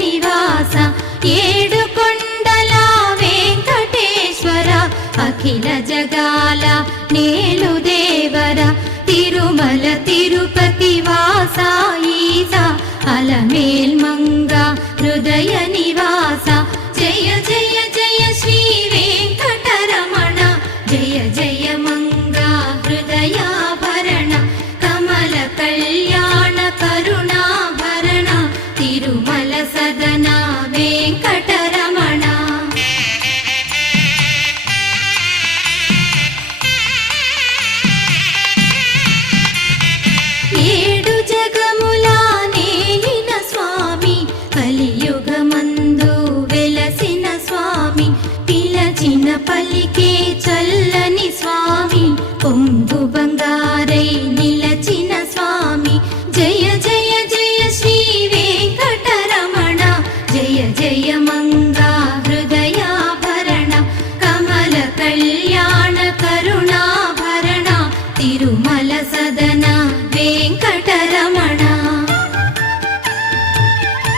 నివాస ఏడుకొండల వెంకటేశ్వర అఖిల జగాల నేలు దేవర తిరుమల తిరుపతి వాస ఈస అలమేల్ మంగ హృదయ నివాస జయ జయ జయ శ్రీ వెంకటరమణ జయ జయ మంగ హృదయాభరణ కమల కళ్యాణ కరుణాభరణ తిరుమల సదన వెంకటరమణ. ఏడు జగముల నేలిన స్వామి కలియుగమందు వెలసిన స్వామి పిలచిన పలికే